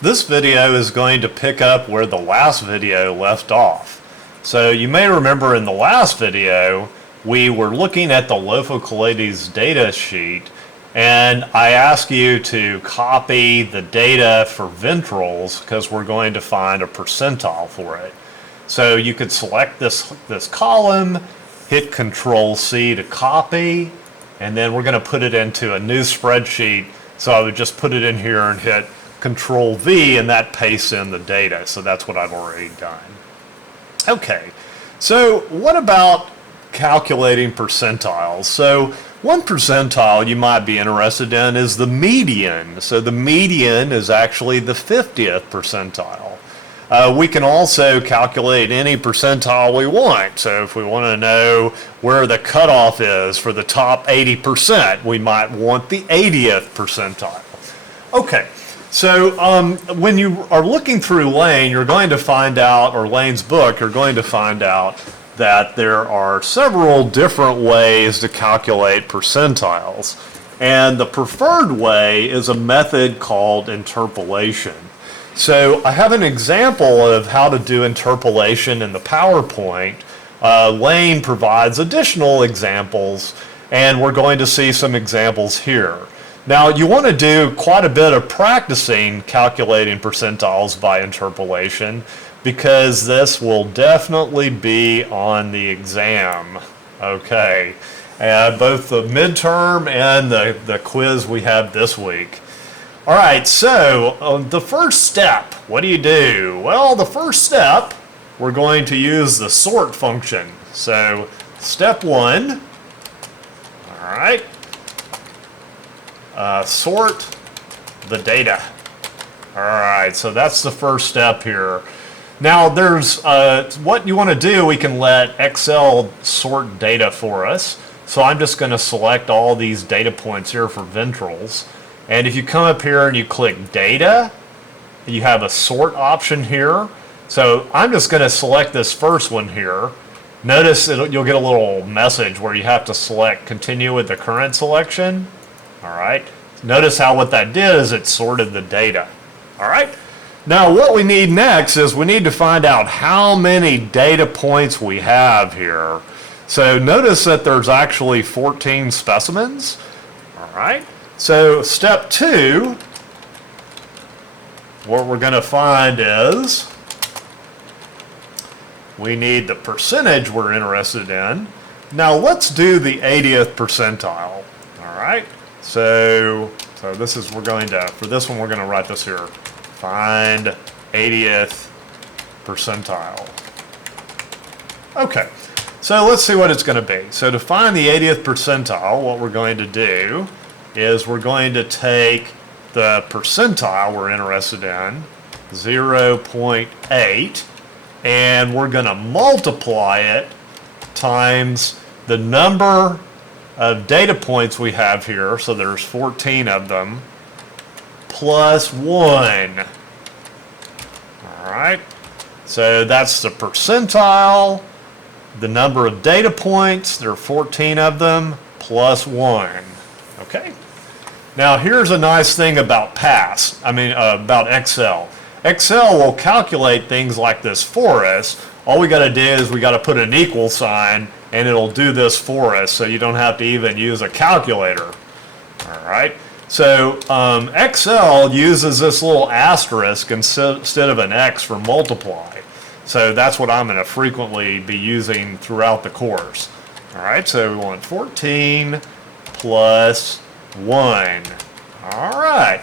This video is going to pick up where the last video left off. So you may remember in the last video we were looking at the Lophocollades data sheet, and I asked you to copy the data for ventrals because we're going to find a percentile for it. So you could select this column, hit Control-C to copy, and then we're going to put it into a new spreadsheet. So I would just put it in here and hit Control-V, and that pastes in the data. So that's what I've already done. Okay, so what about calculating percentiles? So one percentile you might be interested in is the median. So the median is actually the 50th percentile. We can also calculate any percentile we want. So if we want to know where the cutoff is for the top 80%, we might want the 80th percentile. Okay, so when you are looking through Lane, you're going to find out, or Lane's book, you're going to find out that there are several different ways to calculate percentiles. And the preferred way is a method called interpolation. So I have an example of how to do interpolation in the PowerPoint. Lane provides additional examples, and we're going to see some examples here. Now, you want to do quite a bit of practicing calculating percentiles by interpolation, because this will definitely be on the exam. Okay, both the midterm and the quiz we have this week. All right, so the first step, what do? Well, the first step, we're going to use the sort function. So step one, all right, sort the data. All right, so that's the first step here. Now there's what you want to do, we can let Excel sort data for us. So I'm just going to select all these data points here for ventrals. And if you come up here and you click data, you have a sort option here. So I'm just going to select this first one here. Notice you'll get a little message where you have to select continue with the current selection. All right. Notice how what that did is it sorted the data. All right. Now what we need next is we need to find out how many data points we have here. So notice that there's actually 14 specimens. All right. So step two, what we're going to find is we need the percentage we're interested in. Now let's do the 80th percentile. All right. So this is, we're going to, for this one, we're going to write this here. Find 80th percentile. Okay. So let's see what it's going to be. So to find the 80th percentile, what we're going to do is we're going to take the percentile we're interested in, 0.8, and we're going to multiply it times the number of data points we have here, so there's 14 of them, plus 1. All right, so that's the percentile, the number of data points, there are 14 of them, plus 1. Okay. Now here's a nice thing about about Excel. Excel will calculate things like this for us. All we got to do is we got to put an equal sign, and it'll do this for us, so you don't have to even use a calculator. All right. So Excel uses this little asterisk instead of an X for multiply. So that's what I'm going to frequently be using throughout the course. All right. So we want 14 plus 1. All right.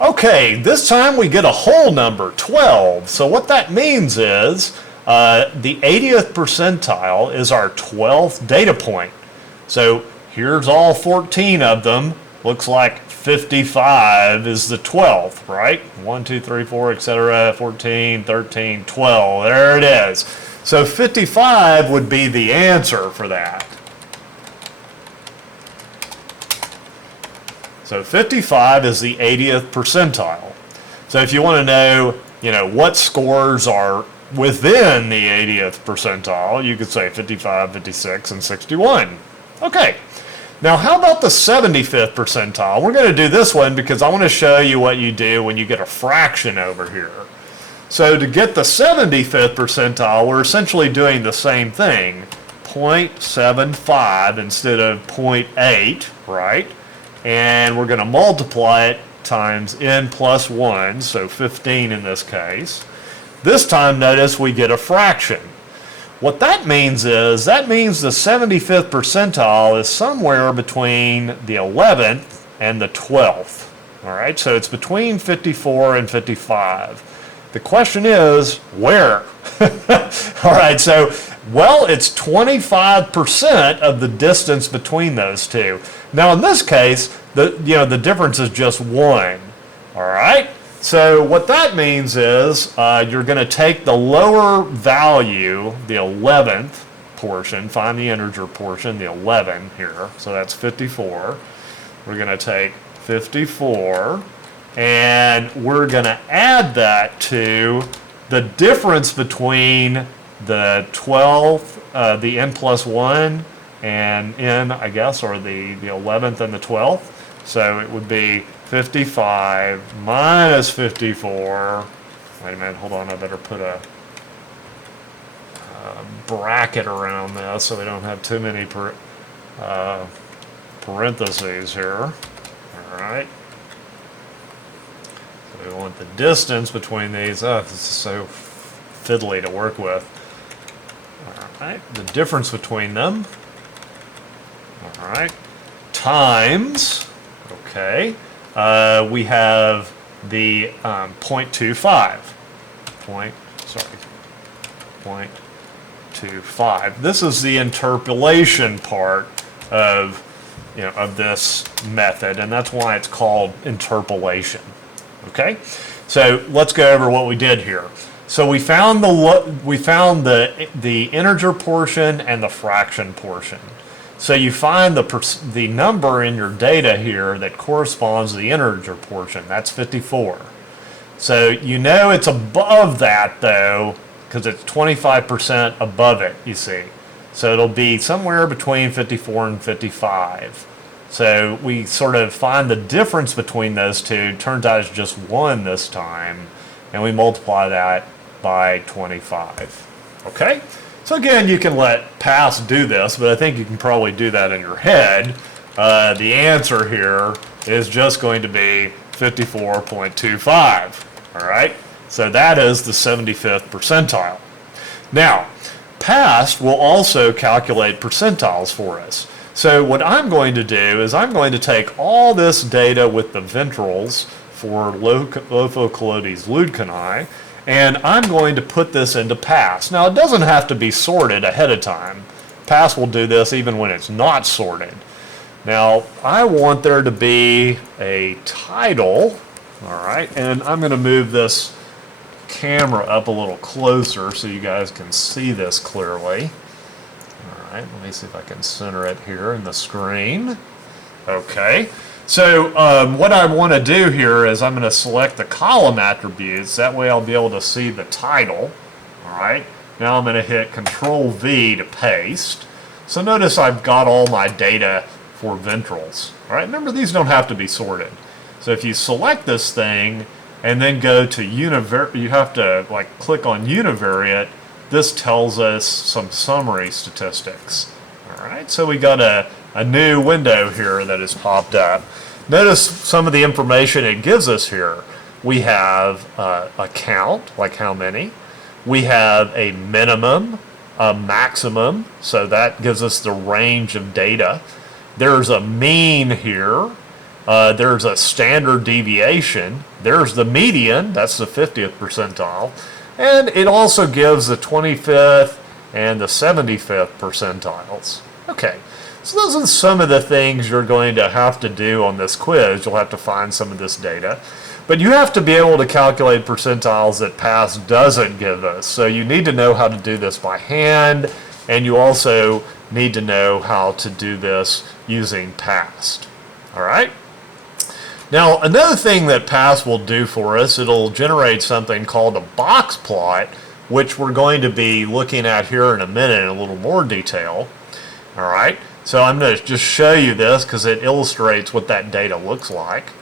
Okay, this time we get a whole number, 12. So what that means is the 80th percentile is our 12th data point. So here's all 14 of them. Looks like 55 is the 12th, right? 1, 2, 3, 4, etc. 14, 13, 12. There it is. So 55 would be the answer for that. So 55 is the 80th percentile. So if you want to know, what scores are within the 80th percentile, you could say 55, 56, and 61. Okay. Now, how about the 75th percentile? We're going to do this one because I want to show you what you do when you get a fraction over here. So to get the 75th percentile, we're essentially doing the same thing. 0.75 instead of 0.8, right? And we're going to multiply it times n plus 1, so 15 in this case. This time, notice we get a fraction. What that means is, that means the 75th percentile is somewhere between the 11th and the 12th. All right, so it's between 54 and 55. The question is, where? All right, so, well, it's 25% of the distance between those two. Now, in this case, the difference is just 1. All right? So what that means is you're going to take the lower value, the 11th portion, find the integer portion, the 11 here, so that's 54. We're going to take 54, and we're going to add that to the difference between the 12th, the n plus 1, and n, I guess, or the 11th and the 12th. So it would be 55 minus 54. Wait a minute, hold on, I better put a bracket around this so we don't have too many parentheses here. All right. So we want the distance between these. Oh, this is so fiddly to work with. All right, the difference between them. All right, times. Okay, we have the 0.25. 0.25. This is the interpolation part of of this method, and that's why it's called interpolation. Okay, so let's go over what we did here. So we found the integer portion and the fraction portion. So you find the number in your data here that corresponds to the integer portion. That's 54. So you know it's above that, though, because it's 25% above it, you see. So it'll be somewhere between 54 and 55. So we sort of find the difference between those two. Turns out it's just 1 this time. And we multiply that by 25. Okay? So again, you can let past do this, but I think you can probably do that in your head. The answer here is just going to be 54.25. All right? So that is the 75th percentile. Now, past will also calculate percentiles for us. So what I'm going to do is I'm going to take all this data with the ventrals for Lophocolotes leuconi, and I'm going to put this into past. Now, it doesn't have to be sorted ahead of time. Past will do this even when it's not sorted. Now, I want there to be a title, all right, and I'm going to move this camera up a little closer so you guys can see this clearly. All right, let me see if I can center it here in the screen. Okay. So what I want to do here is I'm going to select the column attributes. That way I'll be able to see the title. All right. Now I'm going to hit Control V to paste. So notice I've got all my data for ventrals. All right. Remember, these don't have to be sorted. So if you select this thing and then go to univariate, you have to click on univariate. This tells us some summary statistics. All right. So we got a new window here that has popped up. Notice some of the information it gives us here. We have a count, like how many. We have a minimum, a maximum, so that gives us the range of data. There's a mean here. There's a standard deviation. There's the median, that's the 50th percentile. And it also gives the 25th and the 75th percentiles. Okay. So those are some of the things you're going to have to do on this quiz. You'll have to find some of this data. But you have to be able to calculate percentiles that past doesn't give us. So you need to know how to do this by hand, and you also need to know how to do this using past. All right? Now, another thing that past will do for us, it'll generate something called a box plot, which we're going to be looking at here in a minute in a little more detail. All right? So I'm going to just show you this because it illustrates what that data looks like.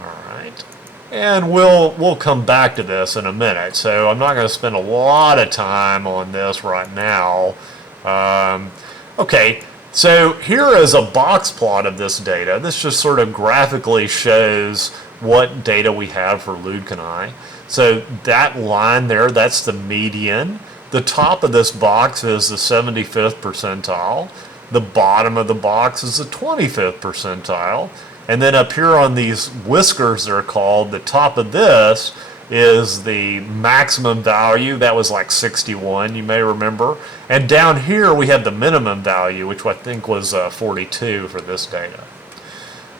All right. And we'll come back to this in a minute. So I'm not going to spend a lot of time on this right now. Okay, so here is a box plot of this data. This just sort of graphically shows what data we have for Lütkenai. So that line there, that's the median. The top of this box is the 75th percentile. The bottom of the box is the 25th percentile. And then up here on these whiskers, they're called, the top of this is the maximum value. That was like 61, you may remember. And down here we have the minimum value, which I think was 42 for this data.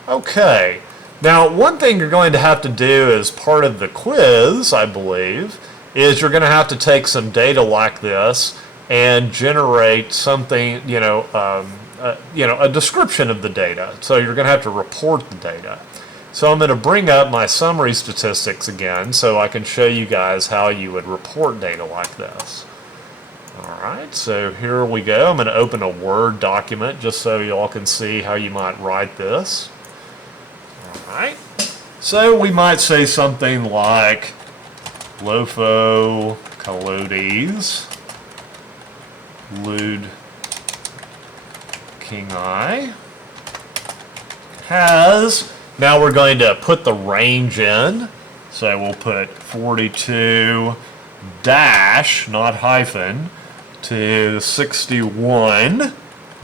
Okay, now one thing you're going to have to do as part of the quiz, I believe, is you're going to have to take some data like this and generate something, a description of the data. So you're going to have to report the data. So I'm going to bring up my summary statistics again so I can show you guys how you would report data like this. All right, so here we go. I'm going to open a Word document just so you all can see how you might write this. All right, so we might say something like Lofo Colodis Lütkenai has, now we're going to put the range in, so we'll put 42 dash, not hyphen, to 61.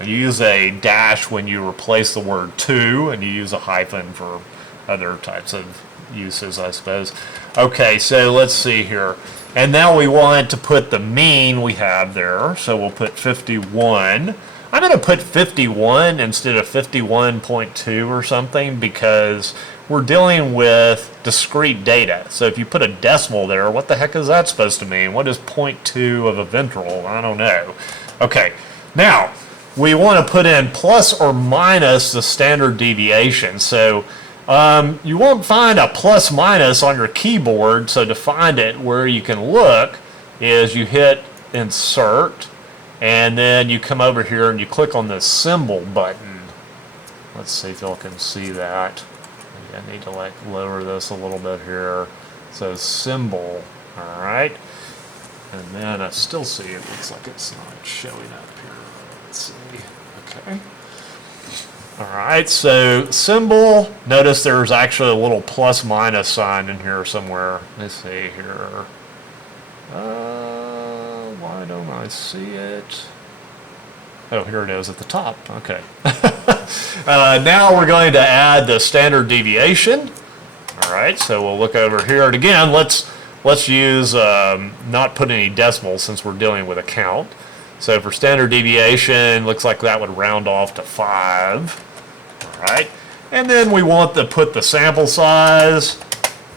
You use a dash when you replace the word to, and you use a hyphen for other types of uses, I suppose. Okay, so let's see here. And now we want to put the mean we have there, so we'll put 51. I'm going to put 51 instead of 51.2 or something because we're dealing with discrete data. So if you put a decimal there, what the heck is that supposed to mean? What is 0.2 of a ventral? I don't know. Okay, now we want to put in plus or minus the standard deviation. So you won't find a plus minus on your keyboard, so to find it where you can look is you hit insert and then you come over here and you click on the symbol button. Let's see if y'all can see that. Maybe I need to like lower this a little bit here. So symbol, all right. And then I still see it looks like it's not showing up here. Let's see, okay. All right, so symbol, notice there's actually a little plus minus sign in here somewhere. Let's see here. Why don't I see it? Oh, here it is at the top. Okay. Now we're going to add the standard deviation. All right, so we'll look over here. And again, let's use not put any decimals since we're dealing with a count. So for standard deviation, looks like that would round off to 5. All right, and then we want to put the sample size.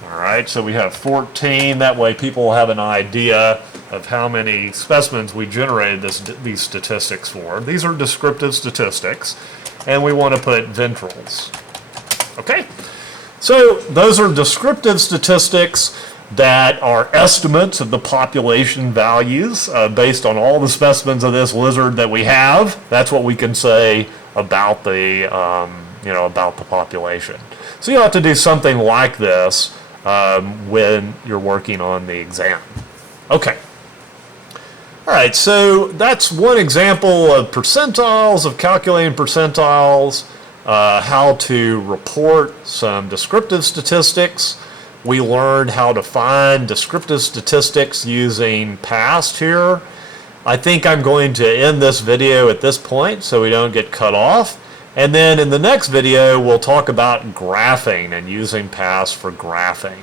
All right, so we have 14. That way people will have an idea of how many specimens we generated these statistics for. These are descriptive statistics, and we want to put ventrals. Okay, so those are descriptive statistics that are estimates of the population values based on all the specimens of this lizard that we have. That's what we can say about the about the population. So you have to do something like this when you're working on the exam. Okay. All right, so that's one example of percentiles, of calculating percentiles, how to report some descriptive statistics. We learned how to find descriptive statistics using past here. I think I'm going to end this video at this point so we don't get cut off. And then in the next video, we'll talk about graphing and using past for graphing.